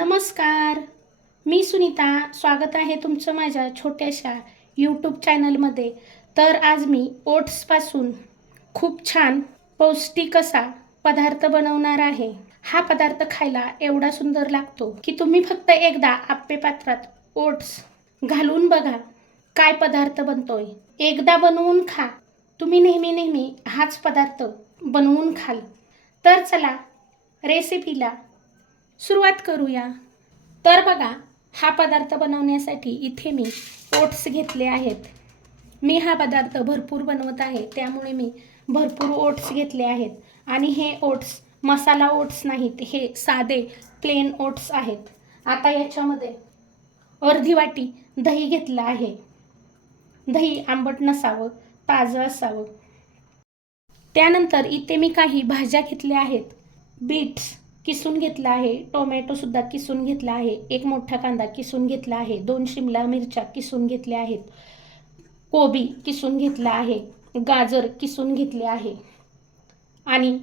नमस्कार. मी सुनीता. स्वागत आहे तुमचं माझ्या छोट्याशा यूट्यूब चॅनलमध्ये तर आज मी ओट्सपासून खूप छान पौष्टिक असा पदार्थ बनवणार आहे. हा पदार्थ खायला एवढा सुंदर लागतो की तुम्ही फक्त एकदा आप्पे पात्रात ओट्स घालून बघा काय पदार्थ बनतोय. एकदा बनवून खा. तुम्ही नेहमी नेहमी हाच पदार्थ बनवून खाल. तर चला रेसिपीला सुरुवात करूया. तर बघा हा पदार्थ बनवण्यासाठी इथे मी ओट्स घेतले आहेत. मी हा पदार्थ भरपूर बनवत आहे त्यामुळे मी भरपूर ओट्स घेतले आहेत. आणि हे ओट्स मसाला ओट्स नाहीत हे साधे प्लेन ओट्स आहेत. आता याच्यामध्ये अर्धी वाटी दही घेतलं आहे. दही आंबट नसावं ताजं असावं. त्यानंतर इथे मी काही भाज्या घेतल्या आहेत. बीट्स किसून घेतला आहे टोमॅटोसुद्धा किसून घेतला आहे एक मोठा कांदा किसून घेतला आहे दोन शिमला मिरच्या किसून घेतल्या आहेत कोबी किसून घेतला आहे गाजर किसून घेतले आहे आणि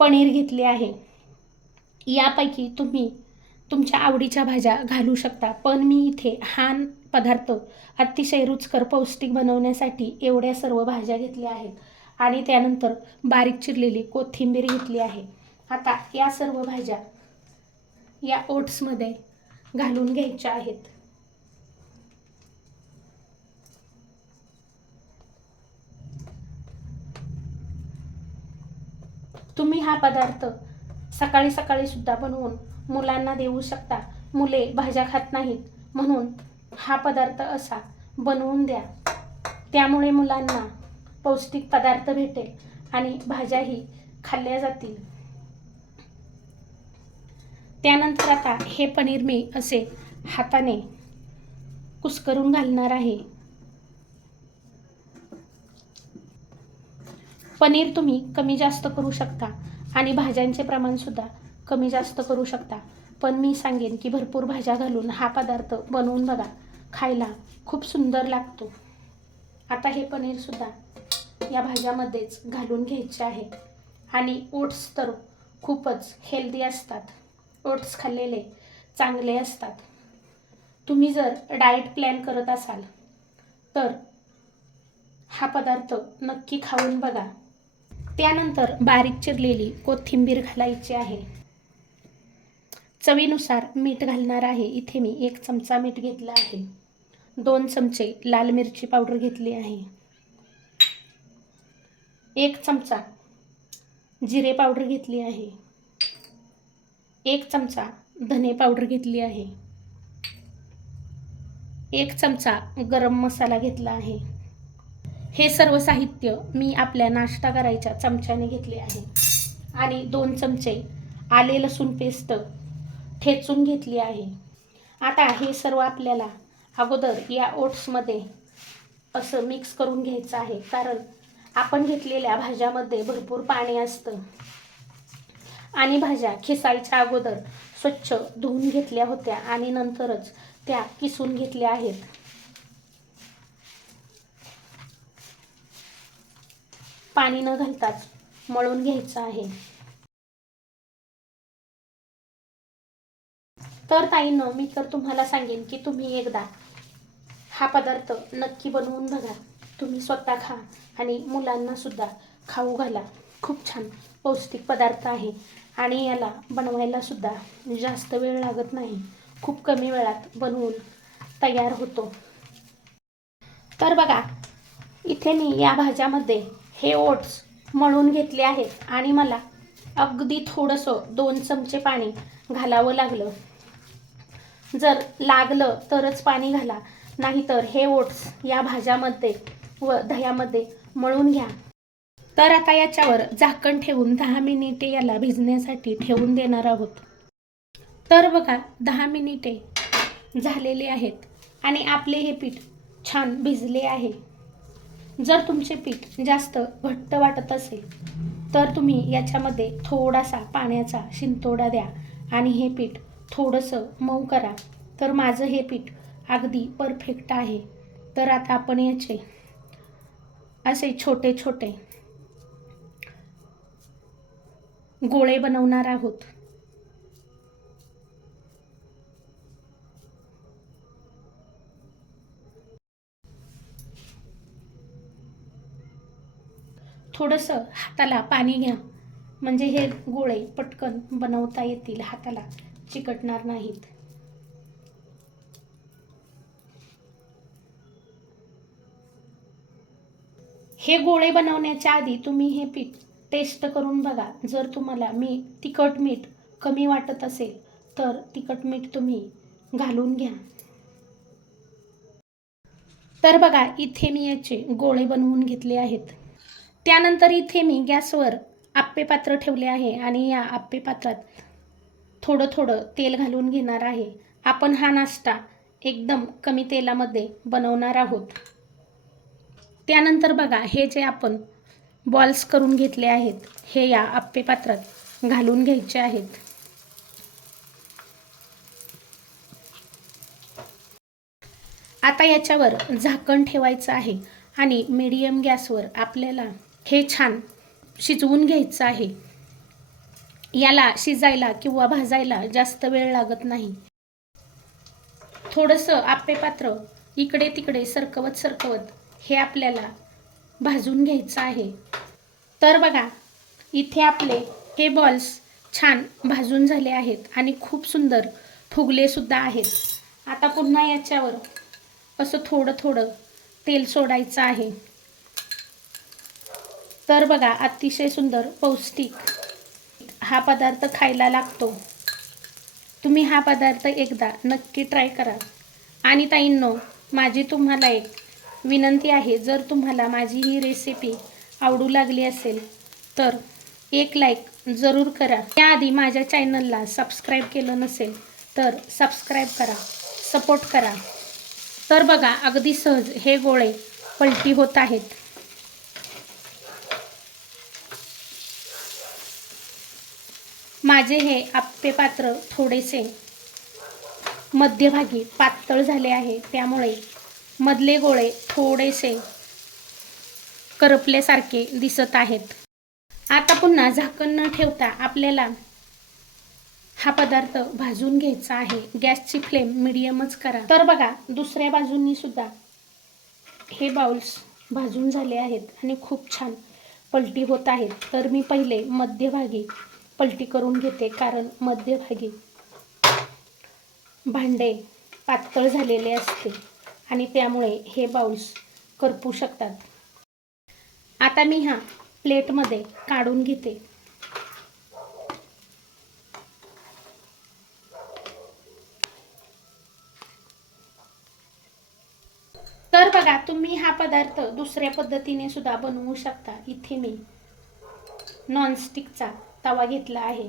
पनीर घेतले आहे. यापैकी तुम्ही तुमच्या आवडीच्या भाज्या घालू शकता पण मी इथे हा पदार्थ अतिशय रुचकर पौष्टिक बनवण्यासाठी एवढ्या सर्व भाज्या घेतल्या आहेत आणि त्यानंतर बारीक चिरलेली कोथिंबीर घेतली आहे. आता या सर्व भाज्या या ओट्समध्ये घालून घ्यायच्या आहेत. तुम्ही हा पदार्थ सकाळी सकाळी सुद्धा बनवून मुलांना देऊ शकता. मुले भाज्या खात नाहीत म्हणून हा पदार्थ असा बनवून द्या. त्यामुळे मुलांना पौष्टिक पदार्थ भेटेल आणि भाज्याही खाल्ल्या जातील. त्यानंतर आता हे पनीर मी असे हाताने कुस्करून घालणार आहे. पनीर तुम्ही कमी जास्त करू शकता आणि भाज्यांचे प्रमाणसुद्धा कमी जास्त करू शकता. पण मी सांगेन की भरपूर भाज्या घालून हा पदार्थ बनवून बघा. खायला खूप सुंदर लागतो. आता हे पनीरसुद्धा या भाज्यामध्येच घालून घ्यायचे आहे. आणि ओट्स तर खूपच हेल्दी असतात. ओट्स खाल्लेले चांगले असतात. तुम्ही जर डाएट प्लॅन करत असाल तर हा पदार्थ नक्की खाऊन बघा. त्यानंतर बारीक चिरलेली कोथिंबीर घालायची आहे. चवीनुसार मीठ घालणार आहे. इथे मी एक चमचा मीठ घेतला आहे. दोन चमचे लाल मिरची पावडर घेतली आहे. एक चमचा जिरे पावडर घेतली आहे. एक चमचा धने पावडर घेतली आहे. एक चमचा गरम मसाला घेतला आहे. हे सर्व साहित्य मी आपल्या नाश्ता करायच्या चमच्याने घेतले आहे. आणि दोन चमचे आले लसूण पेस्ट ठेचून घेतली आहे. आता हे सर्व आपल्याला अगोदर या ओट्समध्ये असं मिक्स करून घ्यायचं आहे. कारण आपण घेतलेल्या भाज्यामध्ये भरपूर पाणी असतं. आणि भाज्या खिसायच्या अगोदर स्वच्छ धुवून घेतल्या होत्या आणि नंतरच त्या किसून घेतल्या आहेत. पाणी न घालताच मळून घ्यायचं आहे. तर ताईनं मी तर तुम्हाला सांगेन की तुम्ही एकदा हा पदार्थ नक्की बनवून बघा. तुम्ही स्वतः खा आणि मुलांना सुद्धा खाऊ घाला. खूप छान पौष्टिक पदार्थ आहे. आणि याला बनवायला सुद्धा जास्त वेळ लागत नाही. खूप कमी वेळात बनवून तयार होतो. तर बघा इथे मी या भाज्यामध्ये हे ओट्स मळून घेतले आहेत आणि मला अगदी थोडंसं दोन चमचे पाणी घालावं लागलं. जर लागलं तरच पाणी घाला नाहीतर हे ओट्स या भाज्यामध्ये व दह्यामध्ये मळून घ्या. तर आता याच्यावर झाकण ठेवून दहा मिनिटे याला भिजण्यासाठी ठेवून देणार आहोत. तर बघा दहा मिनिटे झालेले आहेत आणि आपले हे पीठ छान भिजले आहे. जर तुमचे पीठ जास्त घट्ट वाटत असेल तर तुम्ही याच्यामध्ये थोडासा पाण्याचा शिंतोडा द्या आणि हे पीठ थोडंसं मऊ करा. तर माझं हे पीठ अगदी परफेक्ट आहे. तर आता आपण याचे असे छोटे छोटे गोळे बनवणार आहोत. थोडंसं हाताला पाणी घ्या. म्हणजे हे गोळे पटकन बनवता येतील हाताला चिकटणार नाहीत. हे गोळे बनवण्याच्या आधी तुम्ही हे पीठ टेस्ट करून बघा. जर तुम्हाला मी तिखट मीठ कमी वाटत असेल तर तिखट मीठ तुम्ही घालून घ्या. तर बघा इथे मी याचे गोळे बनवून घेतले आहेत. त्यानंतर इथे मी गॅसवर आप्पे पात्र ठेवले आहे आणि या आप्पे पात्रात थोडं थोडं तेल घालून घेणार आहे. आपण हा नाश्ता एकदम कमी तेलामध्ये बनवणार आहोत. त्यानंतर बघा हे जे आपण बॉल्स करून घेतले आहेत. हे या आप्पे पात्रात घालून घ्यायचे आहेत. आता याच्यावर झाकण ठेवायचं आहे आणि मीडियम गॅसवर आपल्याला हे छान शिजवून घ्यायचं आहे. याला शिजायला किंवा भाजायला जास्त वेळ लागत नाही. थोडंसं आप्पे पात्र इकडे तिकडे सरकवत सरकवत हे आपल्याला भाजून घ्यायचं आहे. तर बघा इथे आपले हे बॉल्स छान भाजून झाले आहेत आणि खूप सुंदर फुगलेसुद्धा आहेत. आता पुन्हा याच्यावर असं थोडं थोडं तेल सोडायचं आहे. तर बघा अतिशय सुंदर पौष्टिक हा पदार्थ खायला लागतो. तुम्ही हा पदार्थ एकदा नक्की ट्राय करा. आणि ताईंनो माझी तुम्हाला एक विनंती आहे जर तुम्हाला माझी ही रेसिपी आवडू लागली असेल तर एक लाईक जरूर करा. त्याआधी माझ्या चॅनलला सबस्क्राईब केलं नसेल तर सबस्क्राईब करा सपोर्ट करा. तर बघा अगदी सहज हे गोळे पलटी होत आहेत. माझे हे आप्पे पात्र थोडेसे मध्यभागी पातळ झाले आहे त्यामुळे मधले गोळे थोडेसे करपल्यासारखे दिसत आहेत. आता पुन्हा झाकण न ठेवता आपल्याला हा पदार्थ भाजून घ्यायचा आहे. गॅसची फ्लेम मिडियमच करा. तर बघा दुसऱ्या बाजूंनी सुद्धा हे बाउल्स भाजून झाले आहेत आणि खूप छान पलटी होत आहेत. तर मी पहिले मध्यभागी पलटी करून घेते कारण मध्यभागी भांडे पातळ झालेले असते. आणि त्यामुळे हे बाउल्स करपू शकतात. आता मी हा प्लेटमध्ये काढून घेते. तर बघा तुम्ही हा पदार्थ दुसऱ्या पद्धतीने सुद्धा बनवू शकता. इथे मी नॉनस्टिकचा तवा घेतला आहे.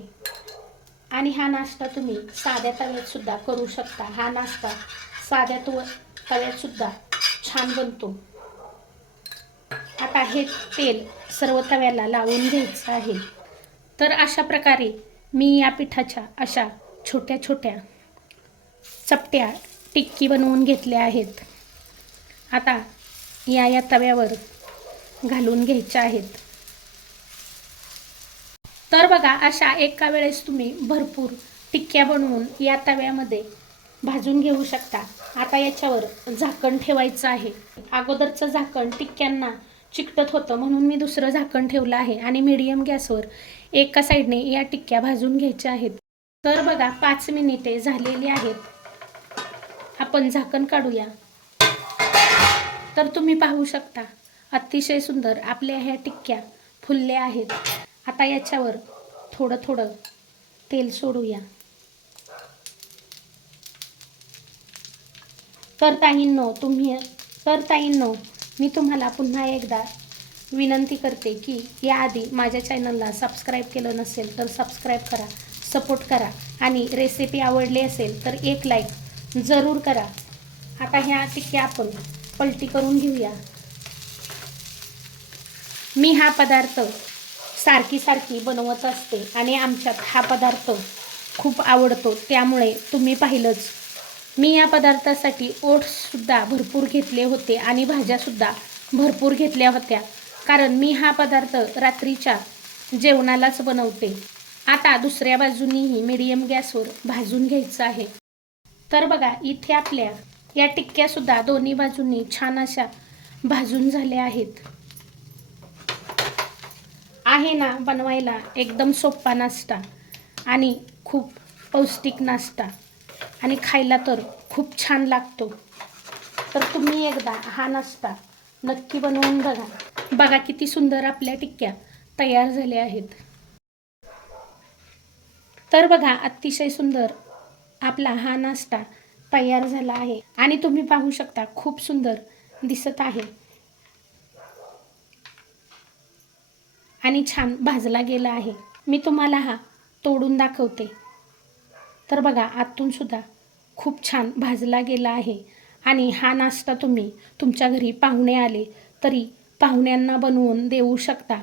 आणि हा नाश्ता तुम्ही साध्या तव्यात सुद्धा करू शकता. हा नाश्ता साध्या तव तव्यातसुद्धा छान बनतो. आता हे तेल सर्व तव्याला लावून घ्यायचं आहे. तर अशा प्रकारे मी या पिठाच्या अशा छोट्या छोट्या चपट्या टिक्की बनवून घेतल्या आहेत. आता या या तव्यावर घालून घ्यायच्या आहेत. तर बघा अशा एका वेळेस तुम्ही भरपूर टिक्क्या बनवून या तव्यामध्ये भाजून घेऊ शकता. आता याच्यावर झाकण ठेवायचं आहे. अगोदरचं झाकण टिक्क्यांना चिकटत होतं म्हणून मी दुसरं झाकण ठेवलं आहे आणि मीडियम गॅसवर एका साईडने या टिक्क्या भाजून घ्यायच्या आहेत. तर बघा पाच मिनिटे झालेली आहेत. आपण झाकण काढूया. तर तुम्ही पाहू शकता अतिशय सुंदर आपल्या ह्या टिक्क्या फुलल्या आहेत. आता याच्यावर थोडं थोडं तेल सोडूया. तर ताईंनो तुम्ही तर ताईंनो मी तुम्हाला पुन्हा एकदा विनंती करते की याआधी माझ्या चॅनलला सबस्क्राईब केलं नसेल तर सबस्क्राईब करा सपोर्ट करा आणि रेसिपी आवडली असेल तर एक लाईक जरूर करा. आता ह्या टिक्क्या आपण पलटी करून घेऊया. मी हा पदार्थ सारखी सारखी बनवत असते आणि आमच्यात हा पदार्थ खूप आवडतो त्यामुळे तुम्ही पाहिलंच मी या पदार्थासाठी ओट्ससुद्धा भरपूर घेतले होते आणि भाज्यासुद्धा भरपूर घेतल्या होत्या. कारण मी हा पदार्थ रात्रीच्या जेवणालाच बनवते. आता दुसऱ्या बाजूनीही मीडियम गॅसवर भाजून घ्यायचं आहे. तर बघा इथे आपल्या या टिक्क्यासुद्धा दोन्ही बाजूंनी छान अशा भाजून झाल्या आहेत. आहे ना बनवायला एकदम सोपा नाश्ता आणि खूप पौष्टिक नाश्ता. आणि खायला तर खूप छान लागतो. तर तुम्ही एकदा हा नाश्ता नक्की बनवून बघा. बघा किती सुंदर आपल्या टिक्क्या तयार झाल्या आहेत. तर बघा अतिशय सुंदर आपला हा नाश्ता तयार झाला आहे. आणि तुम्ही पाहू शकता खूप सुंदर दिसत आहे. आणि छान भाजला गेला आहे. मी तुम्हाला हा तोडून दाखवते. तर बघा आतून सुद्धा खूप छान भाजला गेला आहे. आणि हा नाश्ता तुम्ही तुमच्या घरी पाहुणे आले तरी पाहुण्यांना बनवून देऊ शकता.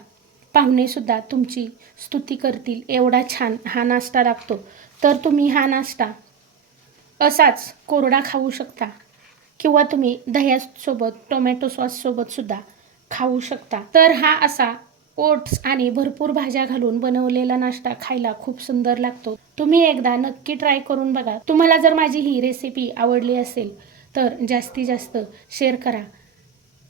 पाहुणेसुद्धा तुमची स्तुती करतील एवढा छान हा नाश्ता लागतो. तर तुम्ही हा नाश्ता असाच कोरडा खाऊ शकता किंवा तुम्ही दह्यासोबत टोमॅटो सॉससोबतसुद्धा खाऊ शकता. तर हा असा ओट्स आणि भरपूर भाज्या घालून बनवलेला नाश्ता खायला खूप सुंदर लागतो. तुम्ही एकदा नक्की ट्राय करून बघा. तुम्हाला जर माझी ही रेसिपी आवडली असेल तर जास्तीत जास्त शेअर करा.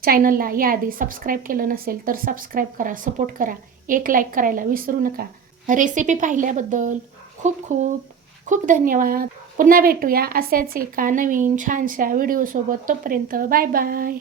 चॅनलला याआधी सबस्क्राईब केलं नसेल तर सबस्क्राईब करा सपोर्ट करा. एक लाईक करायला विसरू नका. रेसिपी पाहिल्याबद्दल खूप खूप खूप धन्यवाद. पुन्हा भेटूया असेच एका नवीन छानशा व्हिडिओसोबत तोपर्यंत बाय बाय